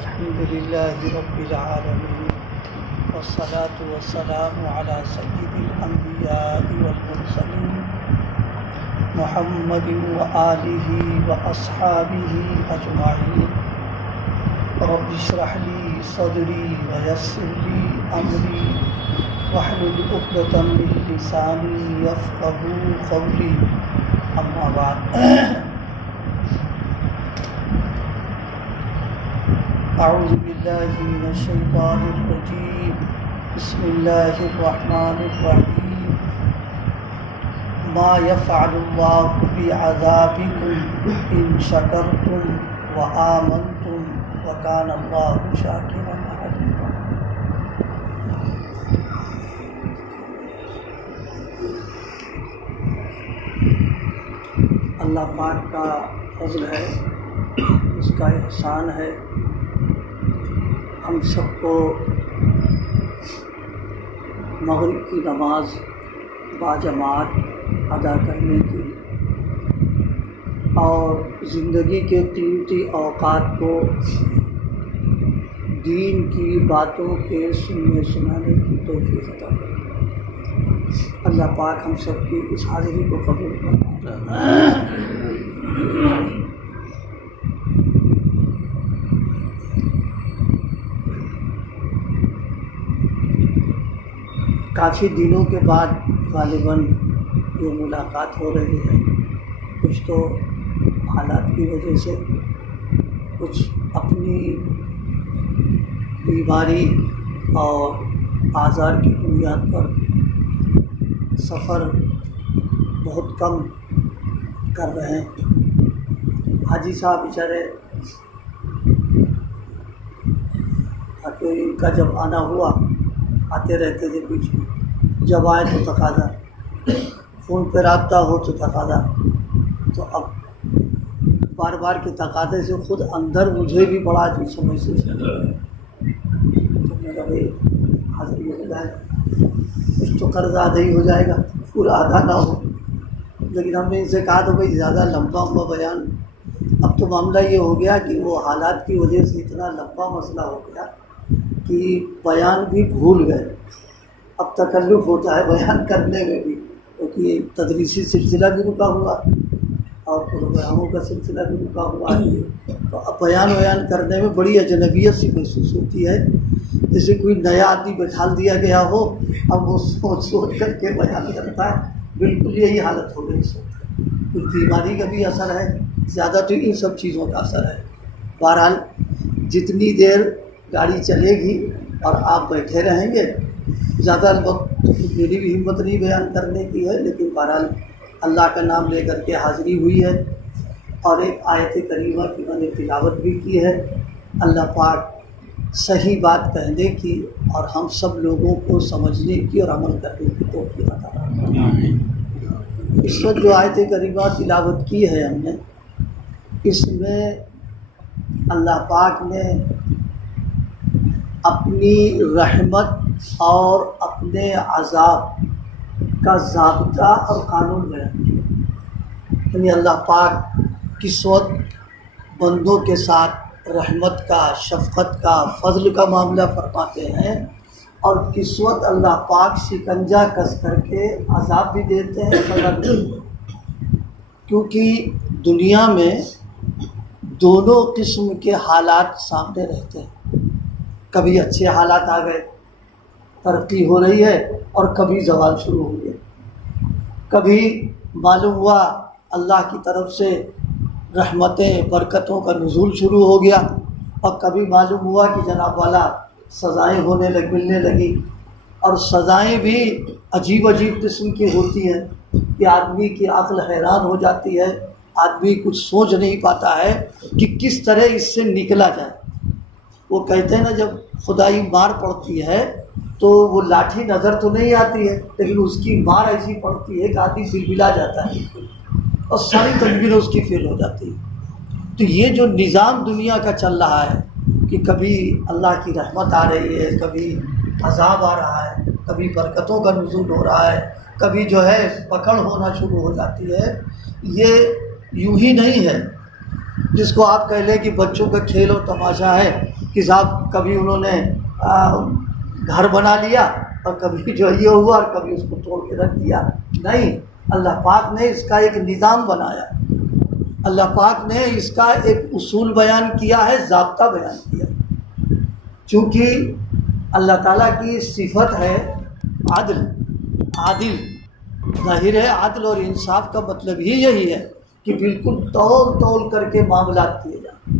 الحمد لله رب العالمين والصلاة والسلام على سيد الأنبياء والمرسلين محمد وآله وأصحابه أجمعين رب اشرح لي صدري ويسر لي أمري واحلل عقدة من لساني يفقهوا قولي أما بعد أعوذ بالله من الشيطان الرجيم بسم الله الرحمن الرحيم ما يفعل الله بعذابكم إن شكرتم وآمنتم وكان الله شاكرا عليما. اللہ پاک کا فضل ہے، اس کا احسان ہے ہم سب کو مغرب کی نماز باجماعت ادا کرنے کی اور زندگی کے قیمتی اوقات کو دین کی باتوں کے سننے سنانے کی توفیق عطا کرے. اللہ پاک ہم سب کی اس حاضری کو قبول کرے. کافی دنوں کے بعد غالباً یہ ملاقات ہو رہی ہے. کچھ تو حالات کی وجہ سے، کچھ اپنی بیماری اور آزار کی بنیاد پر سفر بہت کم کر رہے ہیں. حاجی صاحب بیچارے تو ان کا جب آنا ہوا آتے رہتے تھے بیچ میں، جب آئے تو تقاضا، فون پہ رابطہ ہو تو تقاضا. تو اب بار بار کے تقاضے سے خود اندر مجھے بھی بڑا عجیب سمجھ سے تو میں کہا بھائی حاضری ہو جائے، کچھ تو قرض آدھا ہی ہو جائے گا، پورا آدھا نہ ہو. لیکن ہم نے ان سے کہا تو بھائی زیادہ لمبا بیان، اب تو معاملہ یہ ہو گیا کہ وہ حالات کی وجہ سے اتنا لمبا مسئلہ ہو گیا کہ بیان بھی بھول گئے. اب تکلف ہوتا ہے بیان کرنے میں بھی، کیونکہ تدریسی سلسلہ بھی رکا ہوا اور پروگراموں کا سلسلہ بھی رکا ہوا ہے. تو اب بیان کرنے میں بڑی اجنبیت سی محسوس ہوتی ہے، جیسے کوئی نیا آدمی بٹھال دیا گیا ہو، اب وہ سوچ کر کے بیان کرتا ہے. بالکل یہی حالت ہو گئی. کچھ بیماری کا بھی اثر ہے، زیادہ تو ان سب چیزوں کا اثر ہے. بہرحال جتنی دیر گاڑی چلے گی اور آپ بیٹھے رہیں گے، زیادہ وقت میری بھی ہمت نہیں بیان کرنے کی ہے، لیکن بہرحال اللہ کا نام لے کر کے حاضری ہوئی ہے اور ایک آیت کریمہ کی میں نے تلاوت بھی کی ہے. اللہ پاک صحیح بات کہنے کی اور ہم سب لوگوں کو سمجھنے کی اور عمل کرنے کی توفیق عطا فرمائے. اس وقت جو آیت کریمہ تلاوت کی ہے ہم نے، اس میں اللہ پاک نے اپنی رحمت اور اپنے عذاب کا ضابطہ اور قانون بیان کیا. یعنی اللہ پاک کس وقت بندوں کے ساتھ رحمت کا، شفقت کا، فضل کا معاملہ فرماتے ہیں، اور کس وقت اللہ پاک شکنجہ کس کر کے عذاب بھی دیتے ہیں، سزا بھی دیتے ہیں. کیونکہ دنیا میں دونوں قسم کے حالات سامنے رہتے ہیں. کبھی اچھے حالات آ گئے، ترقی ہو رہی ہے، اور کبھی زوال شروع ہو گیا. کبھی معلوم ہوا اللہ کی طرف سے رحمتیں برکتوں کا نزول شروع ہو گیا، اور کبھی معلوم ہوا کہ جناب والا سزائیں ملنے لگی. اور سزائیں بھی عجیب قسم کی ہوتی ہیں کہ آدمی کی عقل حیران ہو جاتی ہے. آدمی کچھ سوچ نہیں پاتا ہے کہ کس طرح اس سے نکلا جائے. وہ کہتے ہیں نا، جب خدائی مار پڑتی ہے تو وہ لاٹھی نظر تو نہیں آتی ہے، لیکن اس کی مار ایسی پڑتی ہے کہ آدمی بلبلا جاتا ہے اور ساری تدبیر اس کی فیل ہو جاتی ہے. تو یہ جو نظام دنیا کا چل رہا ہے کہ کبھی اللہ کی رحمت آ رہی ہے، کبھی عذاب آ رہا ہے، کبھی برکتوں کا نزول ہو رہا ہے، کبھی جو ہے پکڑ ہونا شروع ہو جاتی ہے، یہ یوں ہی نہیں ہے جس کو آپ کہہ لیں کہ بچوں کا کھیل اور تماشا ہے کہ صاحب کبھی انہوں نے گھر بنا لیا اور کبھی جو یہ ہوا اور کبھی اس کو توڑ کے رکھ دیا. نہیں، اللہ پاک نے اس کا ایک نظام بنایا، اللہ پاک نے اس کا ایک اصول بیان کیا ہے، ضابطہ بیان کیا. چونکہ اللہ تعالیٰ کی صفت ہے عادل. ظاہر ہے عدل اور انصاف کا مطلب ہی یہی ہے کہ بالکل تول کر کے معاملات کیے جائیں.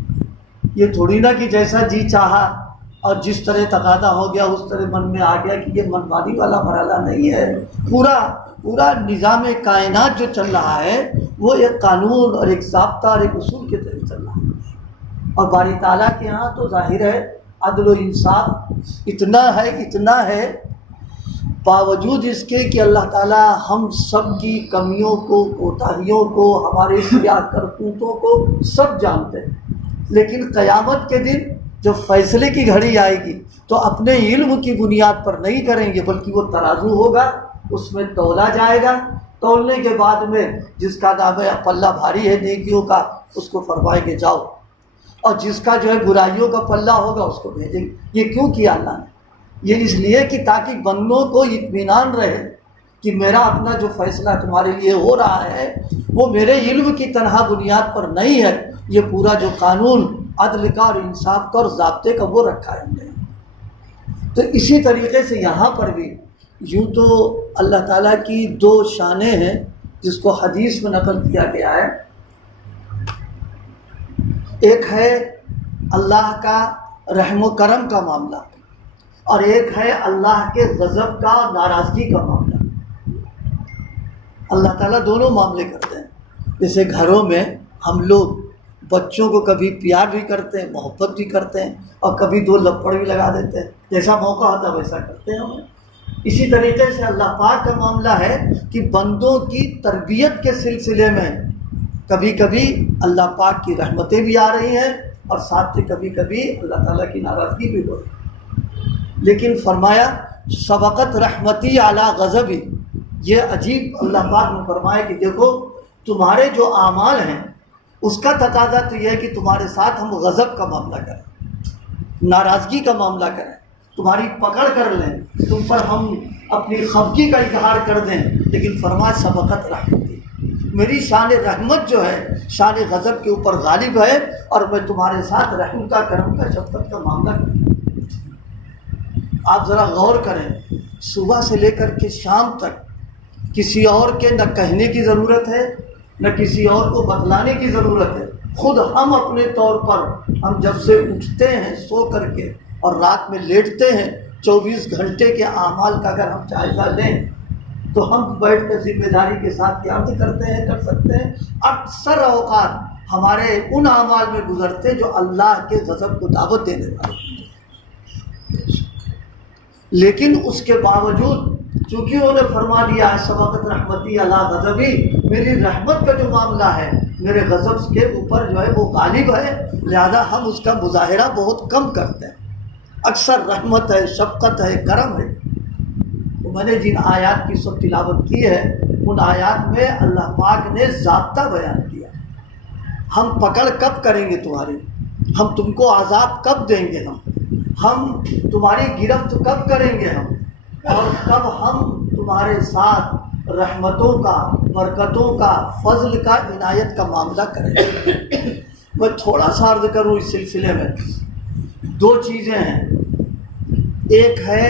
یہ تھوڑی نہ کہ جیسا جی چاہا اور جس طرح تقاضا ہو گیا اس طرح من میں آ گیا، کہ یہ من مانی والا مرحلہ نہیں ہے. پورا نظام کائنات جو چل رہا ہے وہ ایک قانون اور ایک ضابطہ اور ایک اصول کے تحت چل رہا ہے. اور باری تعالیٰ کے ہاں تو ظاہر ہے عدل و انصاف اتنا ہے باوجود اس کے کہ اللہ تعالیٰ ہم سب کی کمیوں کو، کوتاہیوں کو، ہمارے سیاہ کرتوتوں کو سب جانتے ہیں. لیکن قیامت کے دن جب فیصلے کی گھڑی آئے گی تو اپنے علم کی بنیاد پر نہیں کریں گے، بلکہ وہ ترازو ہوگا، اس میں تولا جائے گا. تولنے کے بعد میں جس کا نام ہے پلہ بھاری ہے نیکیوں کا، اس کو فرمائیں گے جاؤ، اور جس کا جو ہے برائیوں کا پلہ ہوگا اس کو بھیجیں گے. یہ کیوں کیا اللہ نے؟ یہ اس لیے کہ تاکہ بندوں کو اطمینان رہے کہ میرا اپنا جو فیصلہ تمہارے لیے ہو رہا ہے وہ میرے علم کی تنہا بنیاد پر نہیں ہے، یہ پورا جو قانون عدل کا اور انصاف کا اور ضابطے کا وہ رکھا ہے ہم نے. تو اسی طریقے سے یہاں پر بھی یوں تو اللہ تعالیٰ کی دو شانیں ہیں جس کو حدیث میں نقل کیا گیا ہے. ایک ہے اللہ کا رحم و کرم کا معاملہ، اور ایک ہے اللہ کے غضب کا اور ناراضگی کا معاملہ. اللہ تعالیٰ دونوں معاملے کرتے ہیں. جیسے گھروں میں ہم لوگ بچوں کو کبھی پیار بھی کرتے ہیں، محبت بھی کرتے ہیں، اور کبھی دو لپڑ بھی لگا دیتے ہیں، جیسا موقع ہوتا ہے ویسا کرتے ہیں ہم. اسی طریقے سے اللہ پاک کا معاملہ ہے کہ بندوں کی تربیت کے سلسلے میں کبھی کبھی اللہ پاک کی رحمتیں بھی آ رہی ہیں اور ساتھ میں کبھی کبھی اللہ تعالیٰ کی ناراضگی بھی ہو رہی ہے. لیکن فرمایا سبقت رحمتی اعلیٰ غضبی. یہ عجیب اللہ پاک نے فرمایا کہ دیکھو تمہارے جو اعمال ہیں اس کا تقاضا تو یہ ہے کہ تمہارے ساتھ ہم غضب کا معاملہ کریں، ناراضگی کا معاملہ کریں، تمہاری پکڑ کر لیں، تم پر ہم اپنی خفگی کا اظہار کر دیں. لیکن فرمایا سبقت رحمتی، میری شان رحمت جو ہے شان غضب کے اوپر غالب ہے، اور میں تمہارے ساتھ رحم کا، کرم کا، شفقت کا معاملہ کروں. آپ ذرا غور کریں، صبح سے لے کر کے شام تک کسی اور کے نہ کہنے کی ضرورت ہے نہ کسی اور کو بتلانے کی ضرورت ہے. خود ہم اپنے طور پر ہم جب سے اٹھتے ہیں سو کر کے اور رات میں لیٹتے ہیں 24 گھنٹے کے اعمال کا اگر ہم جائزہ لیں تو ہم بیٹھ کر ذمہ داری کے ساتھ کیا کرتے ہیں، کر سکتے ہیں. اکثر اوقات ہمارے ان اعمال میں گزرتے ہیں جو اللہ کے غضب کو دعوت دینے والے. لیکن اس کے باوجود چونکہ انہوں نے فرما دیا ہے سبقت رحمتی اعلیٰ غضبی، میری رحمت کا جو معاملہ ہے میرے غضب کے اوپر جو ہے وہ غالب ہے، لہذا ہم اس کا مظاہرہ بہت کم کرتے ہیں. اکثر رحمت ہے، شفقت ہے، کرم ہے. تو میں نے جن آیات کی سب تلاوت کی ہے ان آیات میں اللہ پاک نے ضابطہ بیان کیا. ہم پکڑ کب کریں گے تمہاری، ہم تم کو عذاب کب دیں گے، ہم تمہاری گرفت کب کریں گے، ہم اور کب ہم تمہارے ساتھ رحمتوں کا، برکتوں کا، فضل کا، عنایت کا معاملہ کریں گے. میں تھوڑا سا عرض کروں اس سلسلے میں. دو چیزیں ہیں، ایک ہے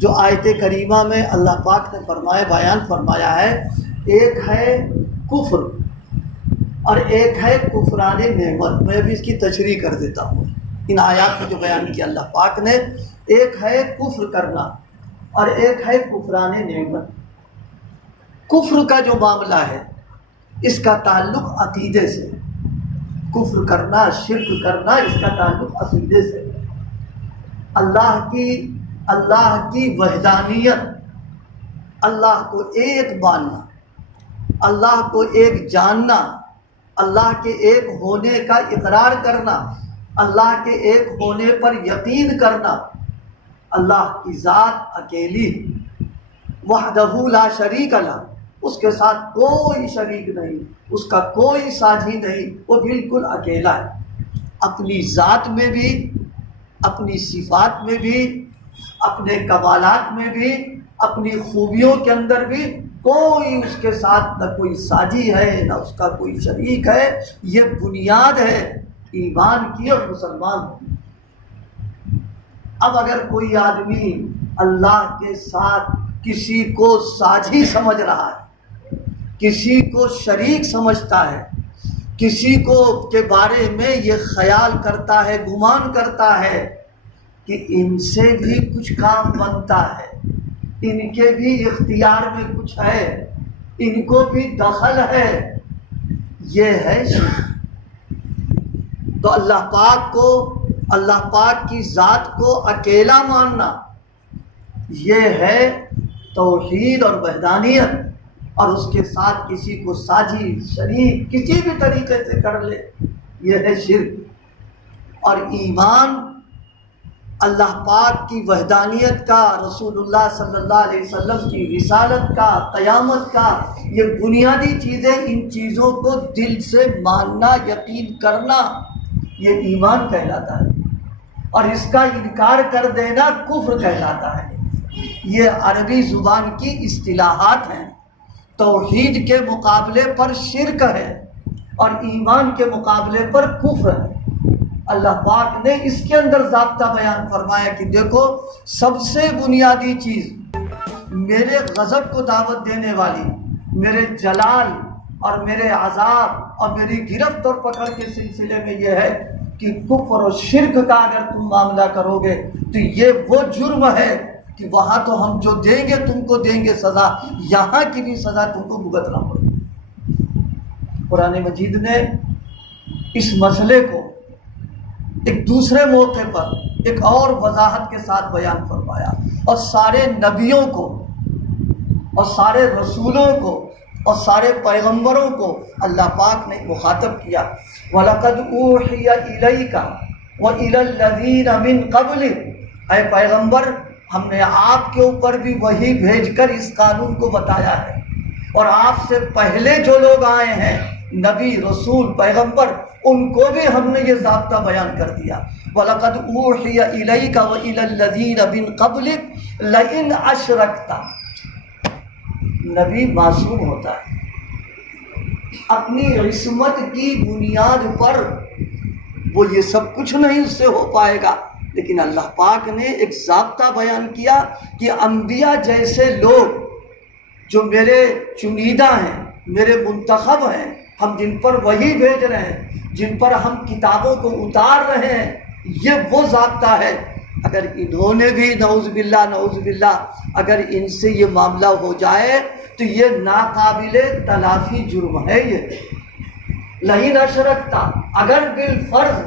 جو آیت کریمہ میں اللہ پاک نے فرمایا، بیان فرمایا ہے، ایک ہے کفر اور ایک ہے کفران نعمت. میں بھی اس کی تشریح کر دیتا ہوں. ان آیات میں جو بیان کیا اللہ پاک نے، ایک ہے کفر کرنا اور ایک ہے کفران نعمت. کفر کا جو معاملہ ہے اس کا تعلق عقیدے سے، کفر کرنا، شرک کرنا، اس کا تعلق عقیدے سے. اللہ کی وحدانیت، اللہ کو ایک ماننا، اللہ کو ایک جاننا، اللہ کے ایک ہونے کا اقرار کرنا، اللہ کے ایک ہونے پر یقین کرنا. اللہ کی ذات اکیلی، وحدہ لا شریک لہ، اس کے ساتھ کوئی شریک نہیں، اس کا کوئی ساجھی نہیں، وہ بالکل اکیلا ہے. اپنی ذات میں بھی اپنی صفات میں بھی، اپنے کمالات میں بھی، اپنی خوبیوں کے اندر بھی کوئی اس کے ساتھ نہ کوئی ساجی ہے نہ اس کا کوئی شریک ہے۔ یہ بنیاد ہے ایمان کی اور مسلمان کی۔ اب اگر کوئی آدمی اللہ کے ساتھ کسی کو ساجی سمجھ رہا ہے، کسی کو شریک سمجھتا ہے، کسی کو کے بارے میں یہ خیال کرتا ہے، گمان کرتا ہے کہ ان سے بھی کچھ کام بنتا ہے، ان کے بھی اختیار میں کچھ ہے، ان کو بھی دخل ہے، یہ ہے شرک۔ تو اللہ پاک کو، اللہ پاک کی ذات کو اکیلا ماننا، یہ ہے توحید اور وحدانیت، اور اس کے ساتھ کسی کو ساجی شریک کسی بھی طریقے سے کر لے، یہ ہے شرک۔ اور ایمان اللہ پاک کی وحدانیت کا، رسول اللہ صلی اللہ علیہ وسلم کی رسالت کا، قیامت کا، یہ بنیادی چیزیں، ان چیزوں کو دل سے ماننا، یقین کرنا، یہ ایمان کہلاتا ہے، اور اس کا انکار کر دینا کفر کہلاتا ہے۔ یہ عربی زبان کی اصطلاحات ہیں۔ توحید کے مقابلے پر شرک ہے اور ایمان کے مقابلے پر کفر ہے۔ اللہ پاک نے اس کے اندر ضابطہ بیان فرمایا کہ دیکھو، سب سے بنیادی چیز میرے غضب کو دعوت دینے والی، میرے جلال اور میرے عذاب اور میری گرفت اور پکڑ کے سلسلے میں یہ ہے کہ کفر اور شرک کا اگر تم معاملہ کرو گے تو یہ وہ جرم ہے کہ وہاں تو ہم جو دیں گے تم کو دیں گے سزا، یہاں کی بھی سزا تم کو بھگتنا پڑے گی۔ قرآن مجید نے اس مسئلے کو ایک دوسرے موقع پر ایک اور وضاحت کے ساتھ بیان فرمایا، اور سارے نبیوں کو اور سارے رسولوں کو اور سارے پیغمبروں کو اللہ پاک نے مخاطب کیا، وَلَقَدْ أُوحِيَ إِلَيْكَ وَإِلَى الَّذِينَ مِن قَبْلِكَ، اے پیغمبر ہم نے آپ کے اوپر بھی وحی بھیج کر اس قانون کو بتایا ہے، اور آپ سے پہلے جو لوگ آئے ہیں، نبی، رسول، پیغمبر، ان کو بھی ہم نے یہ ضابطہ بیان کر دیا۔ وَلَقَدْ أُوحِيَ إِلَيْكَ وَإِلَى الَّذِينَ مِن قَبْلِكَ لَئِنْ أَشْرَكْتَ، نبی معصوم ہوتا ہے، اپنی عصمت کی بنیاد پر وہ یہ سب کچھ نہیں اس سے ہو پائے گا، لیکن اللہ پاک نے ایک ضابطہ بیان کیا کہ انبیاء جیسے لوگ جو میرے چنیدہ ہیں، میرے منتخب ہیں، ہم جن پر وحی بھیج رہے ہیں، جن پر ہم کتابوں کو اتار رہے ہیں، یہ وہ ضابطہ ہے۔ اگر انہوں نے بھی نعوذ باللہ اگر ان سے یہ معاملہ ہو جائے تو یہ ناقابل تلافی جرم ہے۔ یہ لئن اشرکتا، اگر بالفرض،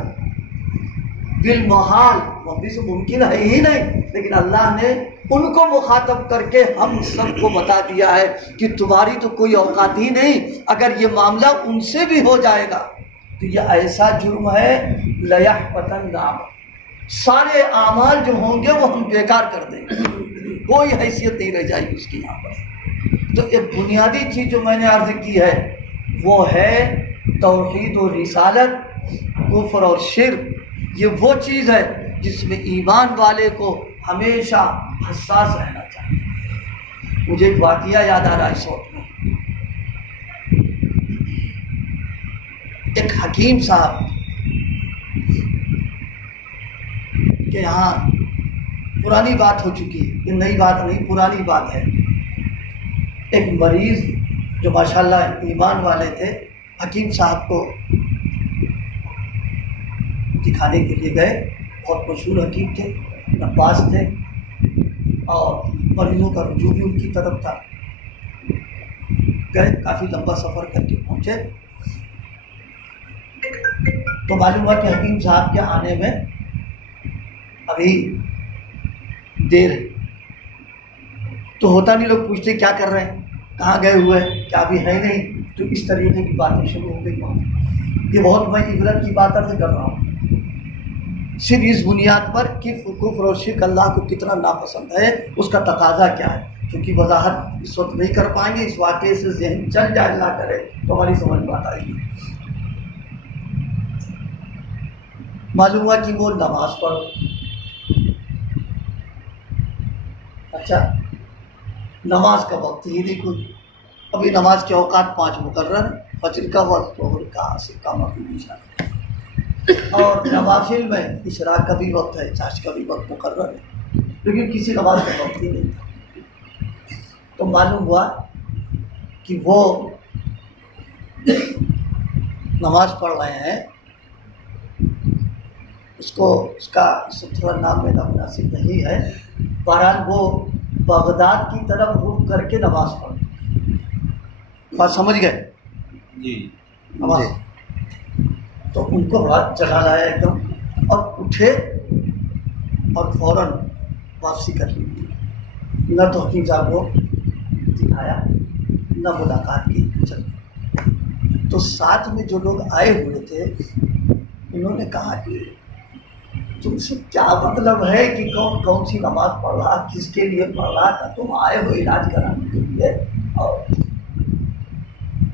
بالمحال، وہ بھی سے ممکن ہے ہی نہیں، لیکن اللہ نے ان کو مخاطب کر کے ہم سب کو بتا دیا ہے کہ تمہاری تو کوئی اوقات ہی نہیں، اگر یہ معاملہ ان سے بھی ہو جائے گا تو یہ ایسا جرم ہے لَيَحْبَطَنَّ عَمَلُكَ، سارے اعمال جو ہوں گے وہ ہم بیکار کر دیں گے، کوئی حیثیت نہیں رہ جائے گی اس کی یہاں پر۔ تو ایک بنیادی چیز جو میں نے عرض کی ہے وہ ہے توحید و رسالت، کفر اور شرک، یہ وہ چیز ہے جس میں ایمان والے کو ہمیشہ حساس رہنا چاہیے۔ مجھے ایک واقعہ یاد آ رہا ہے اس وقت میں، ایک حکیم صاحب کہ یہاں پرانی بات ہو چکی ہے، یہ نئی بات نہیں، پرانی بات ہے۔ ایک مریض جو ماشاءاللہ ایمان والے تھے، حکیم صاحب کو دکھانے کے لیے گئے، بہت مشہور حکیم تھے، نباز تھے، اور مریضوں کا رجوع بھی ان کی طرف تھا۔ گئے، کافی لمبا سفر کر کے پہنچے تو معلوم ہوا کہ حکیم صاحب کے آنے میں ابھی دیر ہے۔ تو ہوتا نہیں، لوگ پوچھتے کیا کر رہے ہیں، کہاں گئے ہوئے، کیا ابھی ہے نہیں، تو اس طریقے کی باتیں شروع ہو گئی وہاں۔ یہ بہت میں عبرت کی بات عرض کر رہا ہوں، صرف اس بنیاد پر کہ کفر اور شرک اللہ کو کتنا ناپسند ہے، اس کا تقاضا کیا ہے۔ کیونکہ وضاحت اس وقت نہیں کر پائیں گے، اس واقعے سے ذہن چل جائے اللہ کرے تو ہماری سمجھ بات آئے گی۔ معلوم ہوا کہ وہ نماز پڑھ اچھا نماز کا وقت ہی نہیں کوئی، ابھی نماز کے اوقات 5 مقرر ہیں، فجر کا وقت، ظہر کا، عصر کا، مغرب عشاء کا، اور نوافل میں اشراق کا بھی وقت ہے، چاش کا بھی وقت مقرر ہے، لیکن کسی نماز کا وقت ہی نہیں تھا۔ تو معلوم ہوا کہ وہ نماز پڑھ رہے ہیں، اس کا تھوڑا نام لینا مناسب نہیں ہے، بہرحال وہ بغداد کی طرف رخ کر کے نماز پڑھ، بات سمجھ گئے جی نماز؟ تو ان کو بڑا چلا لایا ایک دم، اور اٹھے اور فوراً واپسی کر لی، نہ تو حکیم صاحب کو دکھایا نہ ملاقات کی، چل۔ تو ساتھ میں جو لوگ آئے ہوئے تھے انہوں نے کہا کہ تم سے کیا مطلب ہے کہ کون سی نماز پڑھ رہا، کس کے لیے پڑھ رہا تھا، تم آئے ہو علاج کرانے کے لیے، اور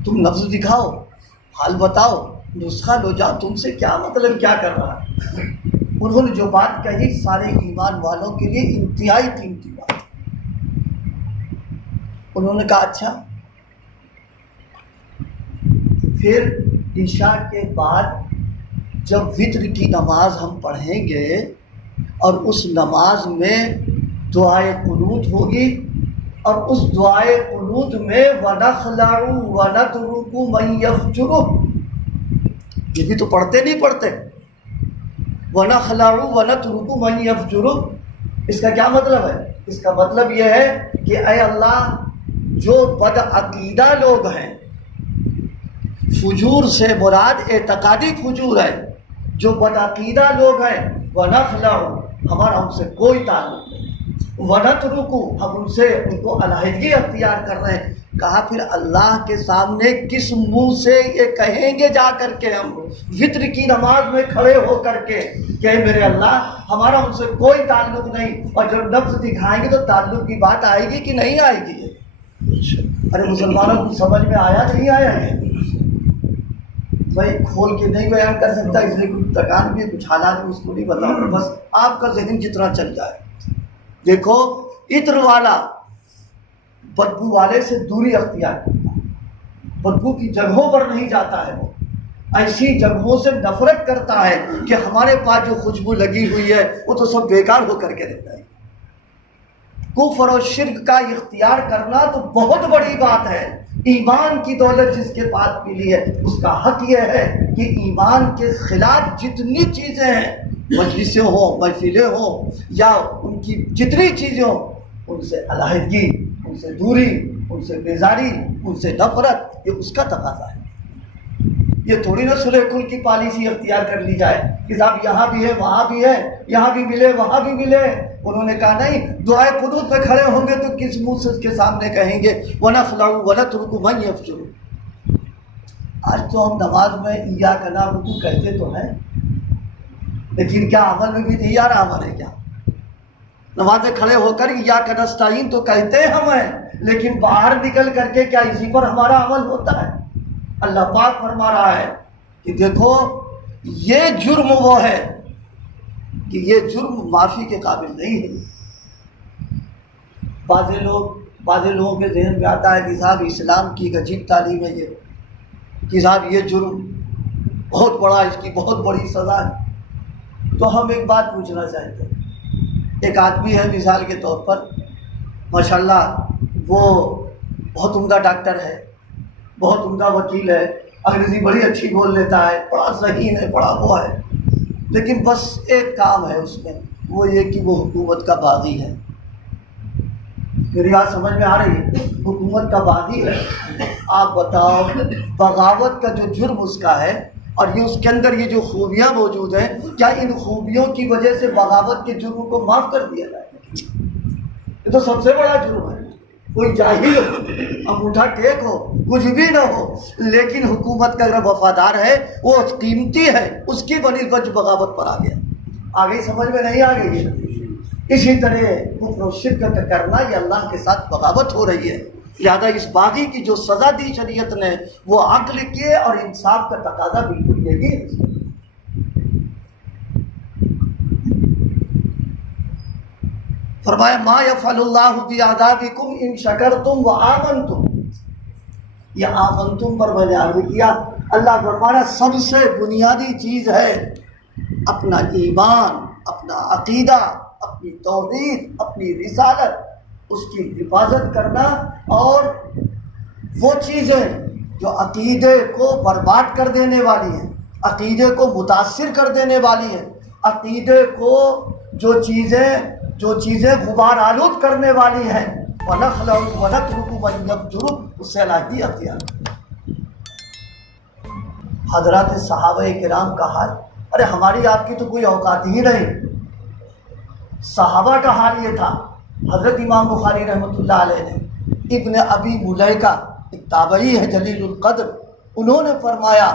تم لفظ دکھاؤ، حال بتاؤ، نسخہ لو جاؤ، تم سے کیا مطلب، کیا کر رہا ہے؟ انہوں نے جو بات کہی سارے ایمان والوں کے لیے انتہائی قیمتی بات۔ انہوں نے کہا اچھا پھر عشاء کے بعد جب وتر کی نماز ہم پڑھیں گے اور اس نماز میں دعائے قنوت ہوگی، اور اس دعائے قنوت میں وَنَخْلَعُ وَنَتْرُكُ مَن يَفْجُرُ، یہ بھی تو پڑھتے نہیں پڑھتے، وَنَخْلَعُ وَنَتْرُكُ مَن يَفْجُرُ، اس کا کیا مطلب ہے؟ اس کا مطلب یہ ہے کہ اے اللہ جو بدعقیدہ لوگ ہیں، فجور سے مراد اعتقادی فجور ہے، جو بدعقیدہ لوگ ہیں، وَنَخْلَعُ ہمارا ان سے کوئی تعلق نہیں، وَنَتْرُكُ ہم ان کو علیحدگی اختیار کر رہے ہیں۔ کہا پھر اللہ کے سامنے کس منہ سے یہ کہیں گے جا کر کے ہم وتر کی نماز میں کھڑے ہو کر کے کہ میرے اللہ ہمارا ان سے کوئی تعلق نہیں، اور جب لفظ دکھائیں گے تو تعلق کی بات آئے گی کہ نہیں آئے گی؟ ارے مسلمانوں کو سمجھ میں آیا نہیں آیا ہے؟ بھائی کھول کے نہیں بیان کر سکتا، اس لیے کچھ تکان بھی کچھ حالات بھی اس کو نہیں بتاؤں، بس آپ کا ذہن جتنا چل جائے۔ دیکھو عطر والا بدبو والے سے دوری اختیار کرتا ہے، بدبو کی جگہوں پر نہیں جاتا ہے، وہ ایسی جگہوں سے نفرت کرتا ہے کہ ہمارے پاس جو خوشبو لگی ہوئی ہے وہ تو سب بیکار ہو کر کے رہتا ہے۔ کفر و شرک کا اختیار کرنا تو بہت بڑی بات ہے، ایمان کی دولت جس کے پاس ملی ہے اس کا حق یہ ہے کہ ایمان کے خلاف جتنی چیزیں ہیں، مجلسیں ہوں، محفلیں ہوں، یا ان کی جتنی چیزیں ہوں، ان سے علیحدگی، ان سے دوری، ان سے بیزاری، ان سے نفرت، یہ اس کا تقاضا ہے۔ یہ تھوڑی نہ سلح کل کی پالیسی اختیار کر لی جائے کہ صاحب یہاں بھی ہے وہاں بھی ہے، یہاں بھی ملے وہاں بھی ملے۔ انہوں نے کہا نہیں، دعائے قنوت پہ کھڑے ہوں گے تو کس منہ سے اس کے سامنے کہیں گے وَنَخْلَعُ وَنَتْرُكُ مَن يَفْجُرُ۔ آج تو ہم نماز میں ایاک نعبد کہتے تو ہیں، لیکن کیا عمل میں بھی تیار عمل ہے؟ کیا نماز میں کھڑے ہو کر ایاک نستعین تو کہتے ہم ہیں، لیکن باہر نکل کر کے کیا اسی پر ہمارا عمل ہوتا ہے؟ اللہ پاک فرما رہا ہے کہ دیکھو یہ جرم وہ ہے کہ یہ جرم معافی کے قابل نہیں ہے۔ بعض لوگوں کے ذہن میں آتا ہے کہ صاحب اسلام کی ایک عجیب تعلیم ہے یہ کہ صاحب یہ جرم بہت بڑا، اس کی بہت بڑی سزا ہے۔ تو ہم ایک بات پوچھنا چاہتے ہیں، ایک آدمی ہے مثال کے طور پر، ماشاءاللہ وہ بہت عمدہ ڈاکٹر ہے، بہت عمدہ وکیل ہے، انگریزی بڑی اچھی بول لیتا ہے، بڑا ذہین ہے، بڑا وہ ہے، لیکن بس ایک کام ہے اس میں، وہ یہ کہ وہ حکومت کا باغی ہے۔ میری بات سمجھ میں آ رہی ہے؟ حکومت کا باغی ہے۔ آپ بتاؤ بغاوت کا جو جرم اس کا ہے، اور یہ اس کے اندر یہ جو خوبیاں موجود ہیں، کیا ان خوبیوں کی وجہ سے بغاوت کے جرم کو معاف کر دیا جائے؟ یہ تو سب سے بڑا جرم ہے۔ کوئی جاہل ہو، انگوٹھا ٹیک ہو، کچھ بھی نہ ہو، لیکن حکومت کا اگر وفادار ہے وہ قیمتی ہے، اس کی بنسبت بغاوت پر آ گیا۔ آگے سمجھ میں نہیں آ گئی؟ اسی طرح کفر و شرک کا کرنا یہ اللہ کے ساتھ بغاوت ہو رہی ہے، لہذا اس باغی کی جو سزا دی شریعت نے وہ عقل کے اور انصاف کا تقاضا بالکل یہی ہے۔ فرمایا ما یفعل اللہ بعذابکم ان شکرتم وآمنتم، یہ آمنتم پر میں نے عرض کیا، اللہ فرمانا سب سے بنیادی چیز ہے اپنا ایمان، اپنا عقیدہ، اپنی توحید، اپنی رسالت، اس کی حفاظت کرنا، اور وہ چیزیں جو عقیدے کو برباد کر دینے والی ہیں، عقیدے کو متاثر کر دینے والی ہیں، عقیدے کو جو چیزیں غبار آلود کرنے والی ہیں، وَنَخْلَعُ وَنَتْرُكُ مَنْ يَفْجُرُ، اس سے علیحدگی اختیار۔ حضرات صحابہ کرام کا حال، ارے ہماری آپ کی تو کوئی اوقات ہی نہیں، صحابہ کا حال یہ تھا۔ حضرت امام بخاری رحمۃ اللہ علیہ نے ابن ابی ملیکہ، ایک تابعی ہے جلیل القدر، انہوں نے فرمایا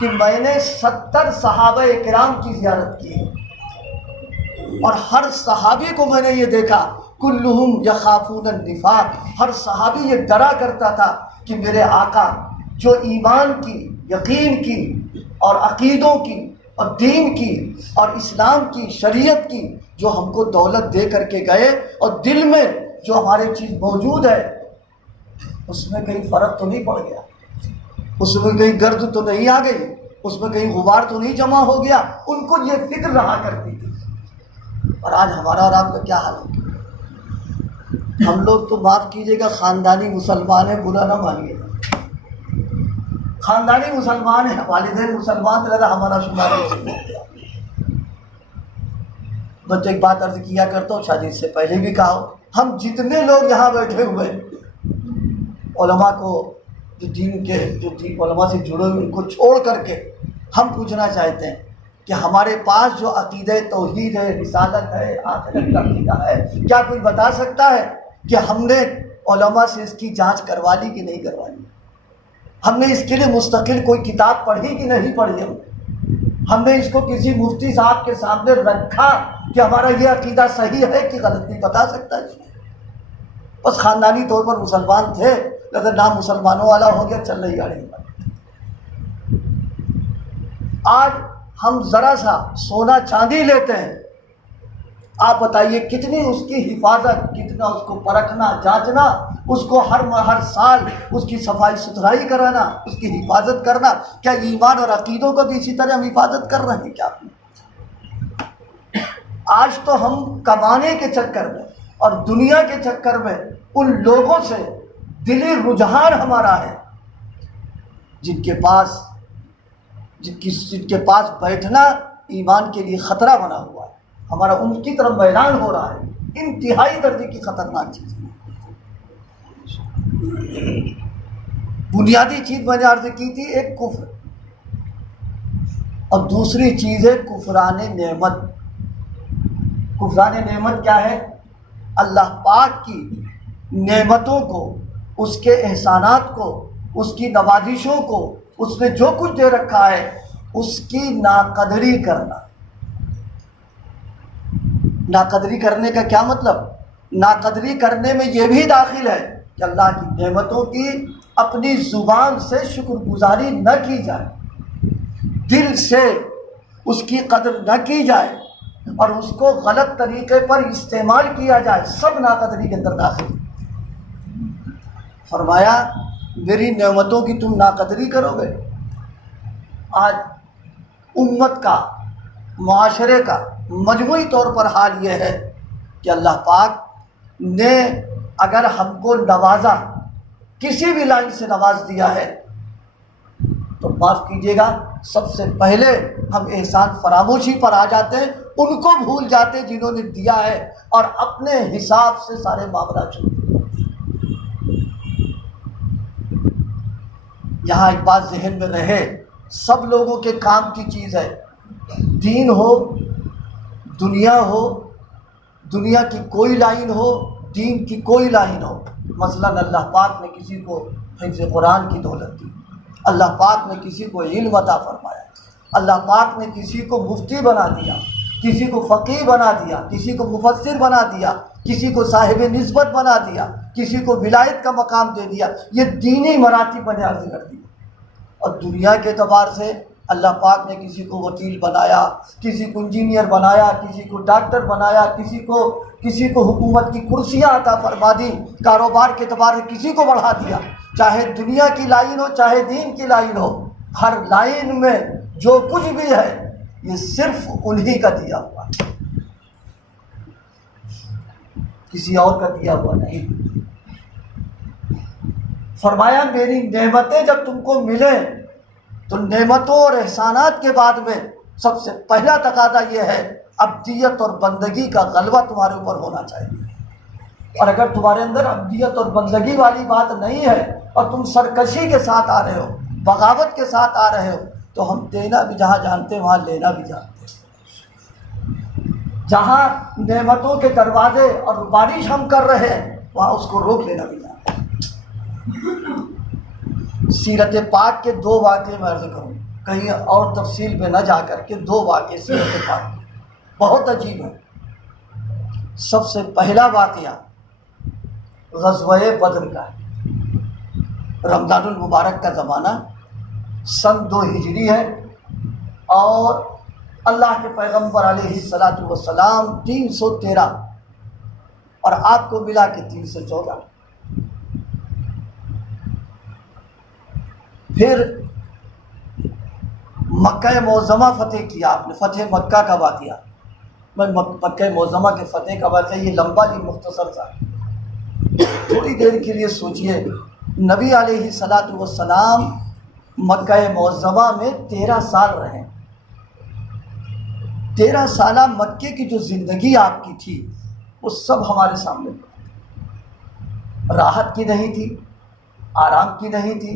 کہ میں نے 70 صحابہ کرام کی زیارت کی ہے، اور ہر صحابی کو میں نے یہ دیکھا، کلہم یخافون النفاق، ہر صحابی یہ ڈرا کرتا تھا کہ میرے آقا جو ایمان کی، یقین کی، اور عقیدوں کی، اور دین کی، اور اسلام کی، شریعت کی جو ہم کو دولت دے کر کے گئے، اور دل میں جو ہمارے چیز موجود ہے اس میں کہیں فرق تو نہیں پڑ گیا، اس میں کہیں گرد تو نہیں آ گئی، اس میں کہیں غبار تو نہیں جمع ہو گیا، ان کو یہ فکر رہا کرتی تھی۔ اور آج ہمارا اور آپ کا کیا حال ہے؟ ہم لوگ تو معاف کیجیے گا خاندانی مسلمان ہیں، برا نہ مانیے، خاندانی مسلمان ہیں، والدین مسلمان رہتا، ہمارا شمار نہیں۔ میں تو ایک بات عرض کیا کرتا ہوں، شاید اس سے پہلے بھی کہا ہو، ہم جتنے لوگ یہاں بیٹھے ہوئے علماء کو، جو علماء سے جڑے ہوئے، ان کو چھوڑ کر کے ہم پوچھنا چاہتے ہیں کہ ہمارے پاس جو عقیدہ توحید ہے، رسالت ہے، آخرت کا عقیدہ ہے، کیا کوئی بتا سکتا ہے کہ ہم نے علماء سے اس کی جانچ کروا لی کہ نہیں کروا لی؟ ہم نے اس کے لیے مستقل کوئی کتاب پڑھی کہ نہیں پڑھی؟ ہم نے اس کو کسی مفتی صاحب کے سامنے رکھا کہ ہمارا یہ عقیدہ صحیح ہے کہ غلط؟ نہیں بتا سکتا اس میں۔ بس خاندانی طور پر مسلمان تھے، لیکن نام مسلمانوں والا ہو گیا، چل رہی گاڑی۔ آج ہم ذرا سا سونا چاندی لیتے ہیں، آپ بتائیے کتنی اس کی حفاظت، کتنا اس کو پرکھنا، جانچنا، اس کو ہر سال اس کی صفائی ستھرائی کرانا، اس کی حفاظت کرنا۔ کیا ایمان اور عقیدوں کو بھی اسی طرح ہم حفاظت کر رہے ہیں کیا؟ آج تو ہم کمانے کے چکر میں اور دنیا کے چکر میں ان لوگوں سے دلی رجحان ہمارا ہے جن کے پاس بیٹھنا ایمان کے لیے خطرہ بنا ہوا ہے، ہمارا ان کی طرف میلان ہو رہا ہے، انتہائی درجے کی خطرناک چیز ہے۔ بنیادی چیز میں نے عرض کی تھی، ایک کفر، اور دوسری چیز ہے کفران نعمت۔ کفران نعمت کیا ہے؟ اللہ پاک کی نعمتوں کو، اس کے احسانات کو، اس کی نوازشوں کو، اس نے جو کچھ دے رکھا ہے اس کی ناقدری کرنا۔ ناقدری کرنے کا کیا مطلب؟ ناقدری کرنے میں یہ بھی داخل ہے کہ اللہ کی نعمتوں کی اپنی زبان سے شکر گزاری نہ کی جائے، دل سے اس کی قدر نہ کی جائے، اور اس کو غلط طریقے پر استعمال کیا جائے، سب ناقدری کے اندر داخل۔ فرمایا میری نعمتوں کی تم ناقدری کرو گے۔ آج امت کا، معاشرے کا مجموعی طور پر حال یہ ہے کہ اللہ پاک نے اگر ہم کو نوازا، کسی بھی لائن سے نواز دیا ہے، تو معاف کیجیے گا سب سے پہلے ہم احسان فراموشی پر آ جاتے ہیں، ان کو بھول جاتے ہیں جنہوں نے دیا ہے، اور اپنے حساب سے سارے معاملات شروع۔ یہاں ایک بات ذہن میں رہے، سب لوگوں کے کام کی چیز ہے، دین ہو، دنیا ہو، دنیا کی کوئی لائن ہو، دین کی کوئی لائن ہو۔ مثلا اللہ پاک نے کسی کو حفظ قرآن کی دولت دی، اللہ پاک نے کسی کو علم عطا فرمایا، اللہ پاک نے کسی کو مفتی بنا دیا، کسی کو فقیہ بنا دیا، کسی کو مفسر بنا دیا، کسی کو صاحب نسبت بنا دیا، کسی کو ولایت کا مقام دے دیا۔ یہ دینی مراتب میں نے عرض کر دی، اور دنیا کے اعتبار سے اللہ پاک نے کسی کو وکیل بنایا، کسی کو انجینئر بنایا، کسی کو ڈاکٹر بنایا، کسی کو حکومت کی کرسیاں عطا فرما دی، کاروبار کے اعتبار سے کسی کو بڑھا دیا، چاہے دنیا کی لائن ہو چاہے دین کی لائن ہو، ہر لائن میں جو کچھ بھی ہے یہ صرف انہی کا دیا ہوا ہے، کسی اور کا دیا ہوا نہیں۔ فرمایا میری نعمتیں جب تم کو ملیں تو نعمتوں اور احسانات کے بعد میں سب سے پہلا تقاضا یہ ہے عبدیت اور بندگی کا غلبہ تمہارے اوپر ہونا چاہیے، اور اگر تمہارے اندر عبدیت اور بندگی والی بات نہیں ہے اور تم سرکشی کے ساتھ آ رہے ہو، بغاوت کے ساتھ آ رہے ہو، تو ہم دینا بھی جہاں جانتے ہیں وہاں لینا بھی جانتے ہیں، جہاں نعمتوں کے دروازے اور بارش ہم کر رہے ہیں وہاں اس کو روک لینا بھی جانتے ہیں۔ سیرت پاک کے دو واقعے میں عرض کروں، کہیں اور تفصیل میں نہ جا کر کے دو واقعے سیرت پاک بہت عجیب ہے۔ سب سے پہلا واقعہ غزوہ بدر کا ہے، رمضان المبارک کا زمانہ، سن 2 ہجری ہے، اور اللہ کے پیغمبر علیہ الصلاۃ والسلام 313 اور آپ کو ملا کے 314۔ پھر مکہ معظمہ فتح کیا آپ نے، فتح مکہ کا واقعہ، میں مکہ معظمہ کے فتح کا واقعہ یہ لمبا نہیں مختصر تھا، تھوڑی دیر کے لیے سوچئے۔ نبی علیہ الصلاۃ والسلام مکہ معظمہ میں 13 سال رہے، 13 سالہ مکے کی جو زندگی آپ کی تھی وہ سب ہمارے سامنے، راحت کی نہیں تھی، آرام کی نہیں تھی،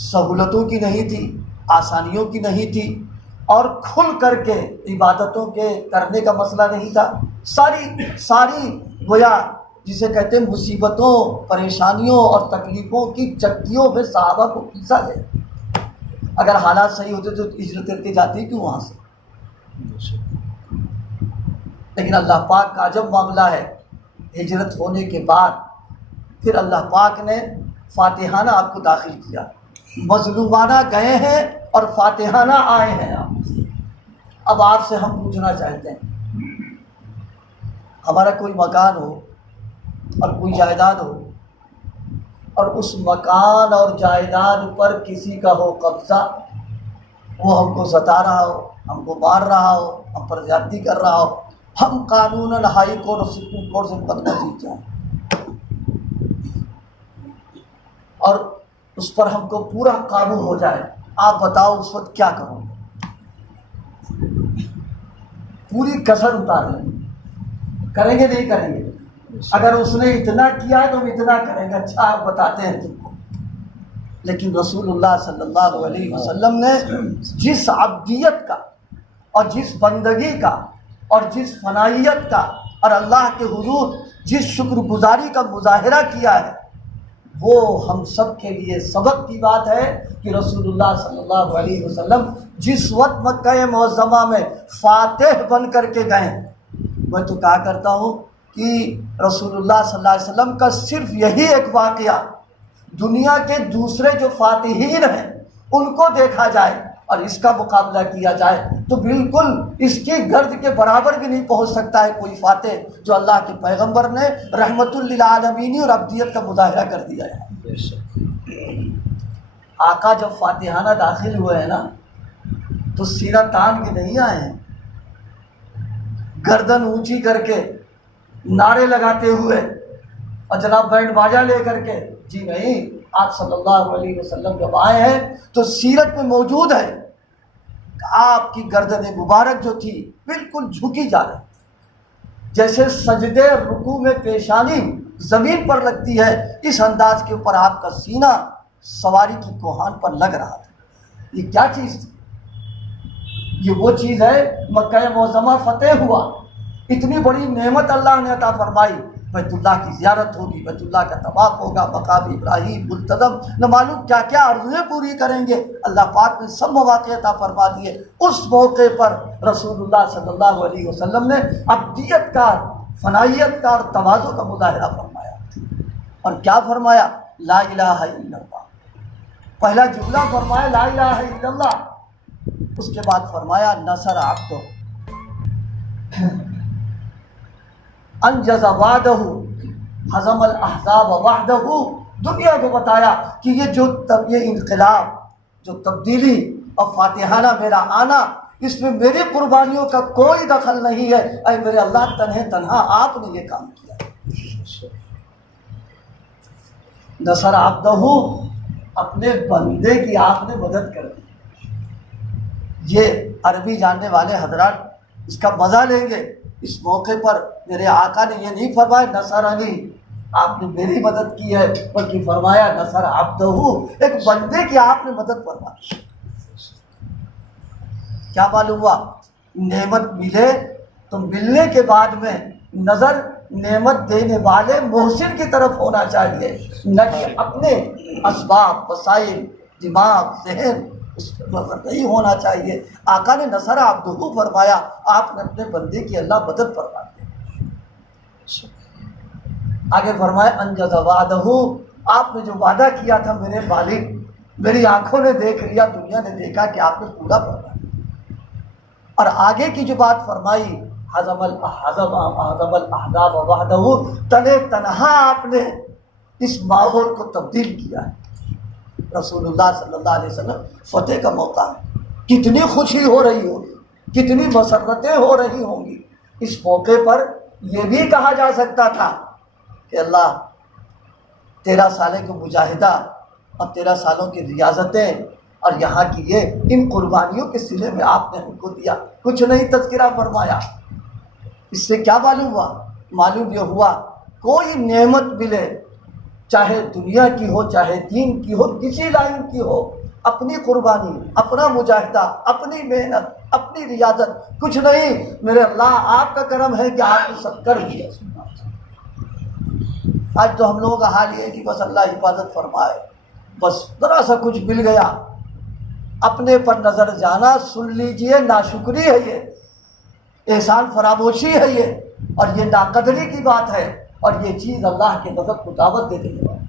سہولتوں کی نہیں تھی، آسانیوں کی نہیں تھی، اور کھل کر کے عبادتوں کے کرنے کا مسئلہ نہیں تھا، ساری گویا جسے کہتے ہیں مصیبتوں، پریشانیوں اور تکلیفوں کی چکیوں میں صحابہ کو پیسا گیا۔ اگر حالات صحیح ہوتے تو ہجرت کر کے جاتے کیوں وہاں سے؟ لیکن اللہ پاک کا عجب معاملہ ہے، ہجرت ہونے کے بعد پھر اللہ پاک نے فاتحانہ آپ کو داخل کیا، مظلومانہ گئے ہیں اور فاتحانہ آئے ہیں آپ۔ اب آپ سے ہم پوچھنا چاہتے ہیں، ہمارا کوئی مکان ہو اور کوئی جائیداد ہو، اور اس مکان اور جائیداد پر کسی کا ہو قبضہ، وہ ہم کو ستا رہا ہو، ہم کو مار رہا ہو، ہم پر زیادتی کر رہا ہو، ہم قانوناً ہائی کورٹ اور سپریم کورٹ سے مقدمہ جیت جائیں اور اس پر ہم کو پورا قابو ہو جائے، آپ بتاؤ اس وقت کیا کرو گے؟ پوری کسر اتار لیں گے، کریں گے نہیں کریں گے؟ اگر اس نے اتنا کیا تو ہم اتنا کریں گے، اچھا آپ بتاتے ہیں تم کو۔ لیکن رسول اللہ صلی اللہ علیہ وسلم نے جس عبدیت کا اور جس بندگی کا اور جس فنائیت کا اور اللہ کے حضور جس شکر گزاری کا مظاہرہ کیا ہے، وہ ہم سب کے لیے سبق کی بات ہے کہ رسول اللہ صلی اللہ علیہ وسلم جس وقت مکہ معظمہ میں فاتح بن کر کے گئے، میں تو کہا کرتا ہوں کہ رسول اللہ صلی اللہ علیہ وسلم کا صرف یہی ایک واقعہ دنیا کے دوسرے جو فاتحین ہیں ان کو دیکھا جائے اور اس کا مقابلہ کیا جائے تو بالکل اس کی گرد کے برابر بھی نہیں پہنچ سکتا ہے کوئی فاتح جو اللہ کے پیغمبر نے رحمت للعالمین اور عبدیت کا مظاہرہ کر دیا ہے۔ آقا جب فاتحانہ داخل ہوئے ہیں نا تو سینہ تان کے نہیں آئے ہیں، گردن اونچی کر کے نعرے لگاتے ہوئے اور جناب بینڈ باجا لے کر کے، جی نہیں، آپ صلی اللہ علیہ وسلم جب آئے ہیں تو سیرت میں موجود ہے کہ آپ کی گردن مبارک جو تھی بالکل جھکی جا رہی، جیسے سجدے رکوع میں پیشانی زمین پر لگتی ہے، اس انداز کے اوپر آپ کا سینہ سواری کی کوہان پر لگ رہا تھا۔ یہ کیا چیز تھی؟ یہ وہ چیز ہے، مکہ معظمہ فتح ہوا، اتنی بڑی نعمت اللہ نے عطا فرمائی، بیت اللہ کی زیارت ہوگی، بیت اللہ کا طواف ہوگا، مقام ابراہیم، ملتزم، نہ معلوم کیا کیا آرزویں پوری کریں گے، اللہ پاک نے سب مواقع عطا فرما دیے۔ اس موقع پر رسول اللہ صلی اللہ علیہ وسلم نے عبدیت کا، فنائیت کا اور تواضع کا مظاہرہ فرمایا، اور کیا فرمایا؟ لا الہ الا اللہ، پہلا جملہ فرمایا لا الہ الا اللہ، اس کے بعد فرمایا نصر عبد انجز وعدہ ہزم الاحزاب وحدہ. دنیا کو بتایا کہ یہ انقلاب، جو تبدیلی اور فاتحانہ میرا آنا، اس میں میری قربانیوں کا کوئی دخل نہیں ہے. اے میرے اللہ، تنہا آپ نے یہ کام کیا. نصر عبدہ، اپنے بندے کی آپ نے مدد کر دی. یہ عربی جاننے والے حضرات اس کا مزہ لیں گے. اس موقع پر میرے آقا نے یہ نہیں فرمایا نصر علی، آپ نے میری مدد کی ہے، بلکہ فرمایا نصر عبدہ، ایک بندے کی آپ نے مدد فرمائی. کیا معلوم ہوا؟ نعمت ملے تو ملنے کے بعد میں نظر نعمت دینے والے محسن کی طرف ہونا چاہیے، نہ کہ اپنے اسباب، وسائل، دماغ، ذہن اس پر نہیں ہونا چاہیے. آقا نے نصر عبدہ فرمایا، آپ نے اپنے بندے کی اللہ مدد فرما دی. آگے فرمایا انجز وعدہ، آپ نے جو وعدہ کیا تھا میرے مالک، میری آنکھوں نے دیکھ لیا، دنیا نے دیکھا کہ آپ نے پورا فرمایا. اور آگے کی جو بات فرمائی ہزم الاحزاب وحدہ، تنہا آپ نے اس ماحول کو تبدیل کیا ہے. رسول اللہ صلی اللہ علیہ وسلم فتح کا موقع ہے، کتنی خوشی ہو رہی ہوگی، کتنی مسرتیں ہو رہی ہوں گی. اس موقع پر یہ بھی کہا جا سکتا تھا کہ اللہ 13 سالوں کی مجاہدہ اور 13 سالوں کی ریاضتیں اور یہاں کی یہ ان قربانیوں کے صلے میں آپ نے ہم کو دیا، کچھ نہیں تذکرہ فرمایا. اس سے کیا معلوم ہوا؟ معلوم یہ ہوا کوئی نعمت ملے، چاہے دنیا کی ہو چاہے دین کی ہو، کسی لائن کی ہو، اپنی قربانی، اپنا مجاہدہ، اپنی محنت، اپنی ریاضت کچھ نہیں. میرے اللہ آپ کا کرم ہے کہ آپ نے سب کر دیا. آج تو ہم لوگوں کا حال یہ ہے کہ بس اللہ حفاظت فرمائے، بس ذرا سا کچھ مل گیا، اپنے پر نظر جانا، سن لیجئے ناشکری ہے یہ، احسان فراموشی ہے یہ، اور یہ ناقدری کی بات ہے، اور یہ چیز اللہ کے غضب کو دعوت دے دینے والی.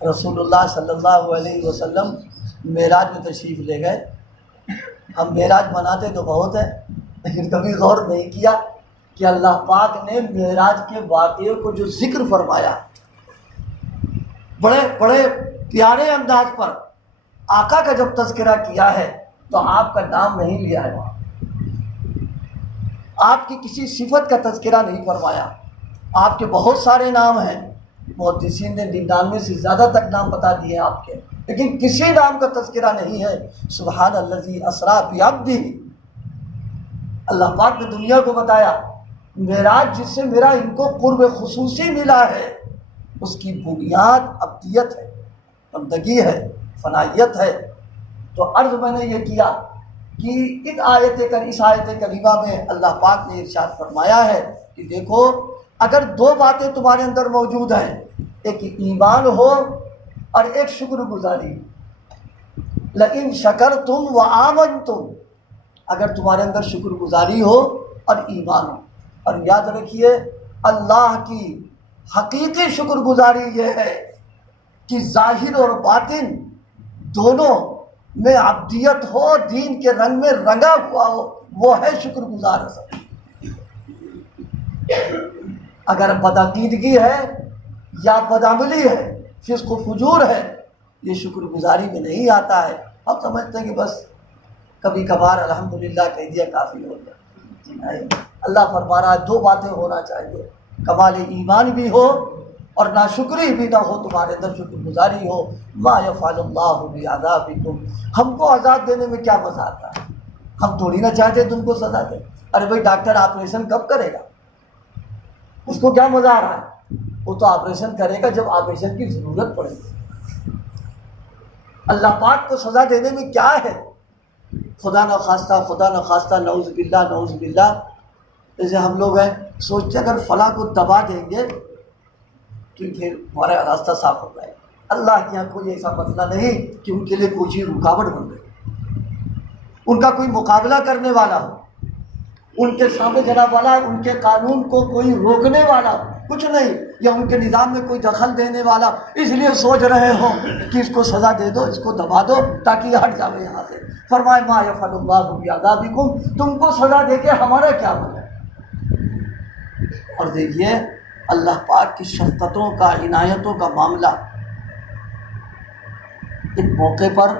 رسول اللہ صلی اللہ علیہ وسلم معراج میں تشریف لے گئے. ہم معراج مناتے تو بہت ہیں، لیکن کبھی غور نہیں کیا کہ اللہ پاک نے معراج کے واقعے کو جو ذکر فرمایا، بڑے بڑے پیارے انداز پر آقا کا جب تذکرہ کیا ہے تو آپ کا نام نہیں لیا ہے، آپ کی کسی صفت کا تذکرہ نہیں فرمایا. آپ کے بہت سارے نام ہیں، محدثین نے 99 سے زیادہ تک نام بتا دیے ہیں آپ کے، لیکن کسی نام کا تذکرہ نہیں ہے. سبحان الذی اسریٰ بعبدہ، اللہ پاک نے دنیا کو بتایا معراج جس سے میرا ان کو قرب خصوصی ملا ہے، اس کی بنیاد عبدیت ہے، بندگی ہے، فنائیت ہے. تو عرض میں نے یہ کیا کہ اس آیت کریمہ میں اللہ پاک نے ارشاد فرمایا ہے کہ دیکھو اگر 2 باتیں تمہارے اندر موجود ہیں، ایک ایمان ہو اور ایک شکر گزاری، لئن شکرتم وآمنتم، اگر تمہارے اندر شکر گزاری ہو اور ایمان ہو. اور یاد رکھیے اللہ کی حقیقی شکر گزاری یہ ہے کہ ظاہر اور باطن دونوں میں عبدیت ہو، دین کے رنگ میں رنگا ہوا ہو، وہ ہے شکر گزار. اگر بدعقیدگی ہے یا بدعملی ہے، فسق و فجور ہے، یہ شکر گزاری میں نہیں آتا ہے. ہم سمجھتے ہیں کہ بس کبھی کبھار الحمدللہ کہہ دیا کافی ہو گیا. اللہ فرما رہا ہے 2 باتیں ہونا چاہیے، کمال ایمان بھی ہو اور ناشکری بھی نہ ہو، تمہارے اندر شکر گزاری ہو. ما یفعل اللہ بعذابکم، ہم کو عذاب دینے میں کیا مزہ آتا ہے؟ ہم تھوڑی نہ چاہتے تم کو سزا دے. ارے بھائی ڈاکٹر آپریشن کب کرے گا؟ اس کو کیا مزہ آ رہا ہے؟ وہ تو آپریشن کرے گا جب آپریشن کی ضرورت پڑے گی. اللہ پاک کو سزا دینے میں کیا ہے؟ خدا نہ خواستہ نعوذ باللہ جیسے ہم لوگ ہیں سوچتے اگر فلاں کو دبا دیں گے تو پھر ہمارا راستہ صاف ہو جائے. اللہ کے یہاں کوئی ایسا مسئلہ نہیں کہ ان کے لیے کوئی چیز رکاوٹ بن گئی، ان کا کوئی مقابلہ کرنے والا ہو، ان کے سامنے جناب والا ان کے قانون کو کوئی روکنے والا ہو. کچھ نہیں، یا ان کے نظام میں کوئی دخل دینے والا، اس لیے سوچ رہے ہو کہ اس کو سزا دے دو، اس کو دبا دو تاکہ یہ ہٹ جاوے یہاں سے۔ فرمائے ما یفعل اللہ بعذابکم، تم کو سزا دے کے ہمارا کیا بنے۔ اور دیکھیے اللہ پاک کی شفقتوں کا، عنایتوں کا معاملہ۔ ایک موقع پر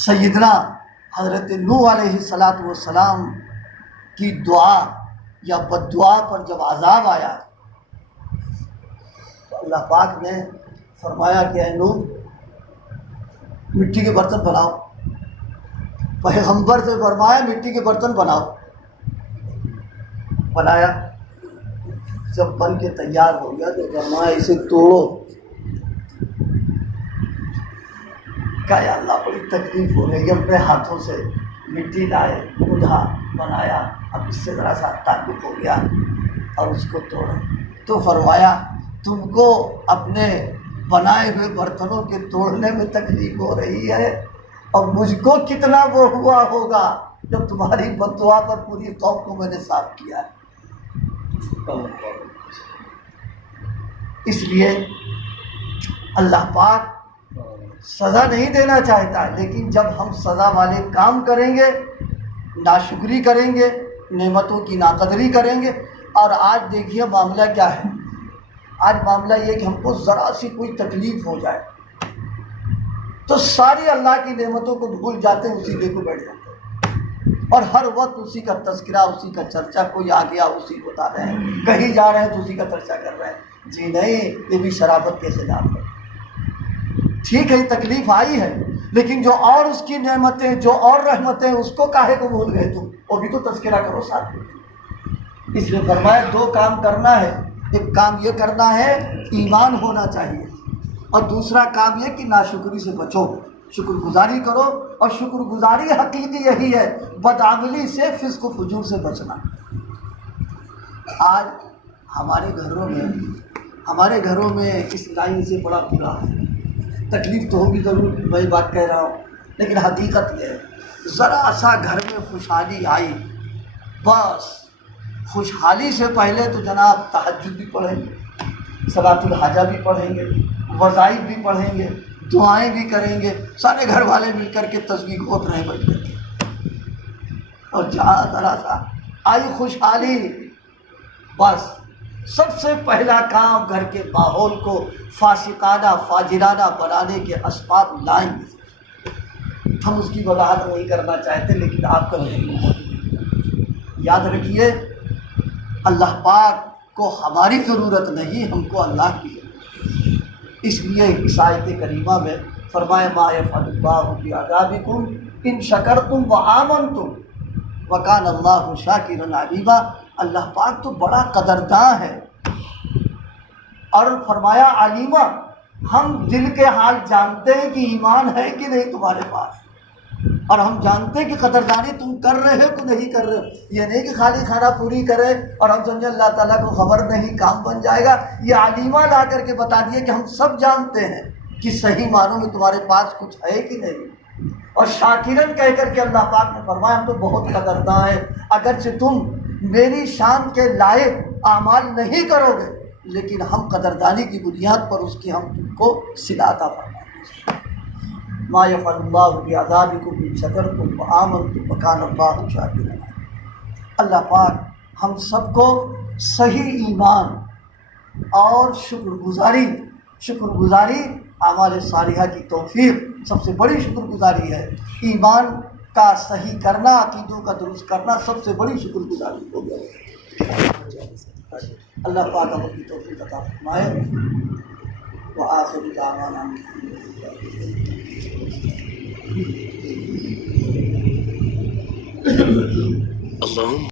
سیدنا حضرت نوح علیہ السلام کی دعا یا بد دعا پر جب عذاب آیا تو اللہ پاک نے فرمایا کہ اے نوح مٹی کے برتن بناؤ۔ پیغمبر سے فرمایا مٹی کے برتن بناؤ۔ بنایا، جب بن کے تیار ہو گیا تو فرمایا اسے توڑو۔ کہا یا اللہ بڑی تکلیف ہو رہی ہے، اپنے ہاتھوں سے مٹی لائے، اودھا بنایا، اب اس سے ذرا سا تعلق ہو گیا اور اس کو توڑا۔ تو فرمایا تم کو اپنے بنائے ہوئے برتنوں کے توڑنے میں تکلیف ہو رہی ہے، اور مجھ کو کتنا وہ ہوا ہوگا جب تمہاری بد دعا پر پوری قوم کو میں نے صاف کیا ہے۔ اس لیے اللہ پاک سزا نہیں دینا چاہتا، لیکن جب ہم سزا والے کام کریں گے، ناشکری کریں گے، نعمتوں کی ناقدری کریں گے۔ اور آج دیکھیے معاملہ کیا ہے، آج معاملہ یہ کہ ہم کو ذرا سی کوئی تکلیف ہو جائے تو ساری اللہ کی نعمتوں کو بھول جاتے ہیں، اسی لے کو بیٹھ جاتے ہیں، اور ہر وقت اسی کا تذکرہ، اسی کا چرچا، کوئی آ گیا اسی کو بتا رہے ہیں، کہیں جا رہے ہیں تو اسی کا چرچا کر رہے ہیں۔ جی نہیں، یہ بھی شرافت کے خلاف ہے۔ ٹھیک ہے تکلیف آئی ہے، لیکن جو اور اس کی نعمتیں، جو اور رحمتیں، اس کو کاہے کو بھول گئے تم؟ وہ بھی تو تذکرہ کرو ساتھ میں۔ اس لیے فرمایا دو کام کرنا ہے، ایک کام یہ کرنا ہے ایمان ہونا چاہیے، اور دوسرا کام یہ کہ ناشکری سے بچو، شکر گزاری کرو، اور شکر گزاری حقیقی یہی ہے، بدعملی سے، فسق و فجور سے بچنا۔ آج ہمارے گھروں میں اس لائن سے بڑا برا ہے۔ تکلیف تو ہوگی ضرور، میں بات کہہ رہا ہوں، لیکن حقیقت یہ ہے ذرا سا گھر میں خوشحالی آئی، بس خوشحالی سے پہلے تو جناب تہجد بھی پڑھیں گے، صلاۃ الحاجہ بھی پڑھیں گے، وظائف بھی پڑھیں گے، دعائیں بھی کریں گے، سارے گھر والے مل کر کے تسبیح گھونٹ رہے بیٹھ کر کے، اور جہاں ذرا سا آئی خوشحالی، بس سب سے پہلا کام گھر کے ماحول کو فاسقانہ، فاجرانہ بنانے کے اسباب لائیں گے۔ ہم اس کی وضاحت نہیں کرنا چاہتے، لیکن آپ کا یاد رکھیے اللہ پاک کو ہماری ضرورت نہیں، ہم کو اللہ کی ضرورت ہے۔ اس لیے اس آیت کریمہ میں فرمایا ما یفعل اللہ بعذابکم ان شکرتم وآمنتم وکان اللہ شاکرا علیما۔ اللہ پاک تو بڑا قدرداں ہے، اور فرمایا علیمہ، ہم دل کے حال جانتے ہیں کہ ایمان ہے کہ نہیں تمہارے پاس، اور ہم جانتے ہیں کہ قدردانی تم کر رہے ہو کہ نہیں کر رہے ہو۔ یہ نہیں کہ خالی کھانا پوری کرے اور ہم سمجھے اللہ تعالیٰ کو خبر نہیں، کام بن جائے گا۔ یہ علیمہ لا کر کے بتا دیے کہ ہم سب جانتے ہیں کہ صحیح معنوں میں تمہارے پاس کچھ ہے کہ نہیں۔ اور شاکرن کہہ کر کے اللہ پاک نے فرمایا ہم تو بہت قدرداں ہیں، اگرچہ تم میری شان کے لائق اعمال نہیں کرو گے، لیکن ہم قدردانی کی بنیاد پر اس کی ہم تم کو صلہ عطا فرمائیں گے۔ ما یفعل اللہ بعذابکم ان شکرتم وآمنتم وکان اللہ شاکرا۔ اللہ پاک ہم سب کو صحیح ایمان اور شکر گزاری اعمال صالحہ کی توفیق، سب سے بڑی شکر گزاری ہے۔ ایمان کا صحیح کرنا، عقیدوں کا درست کرنا سب سے بڑی شکر گزاری ہو گیا۔ اللہ پاک ہم کی توفیق عطا فرمائے۔ وآخر دعوانا اللهم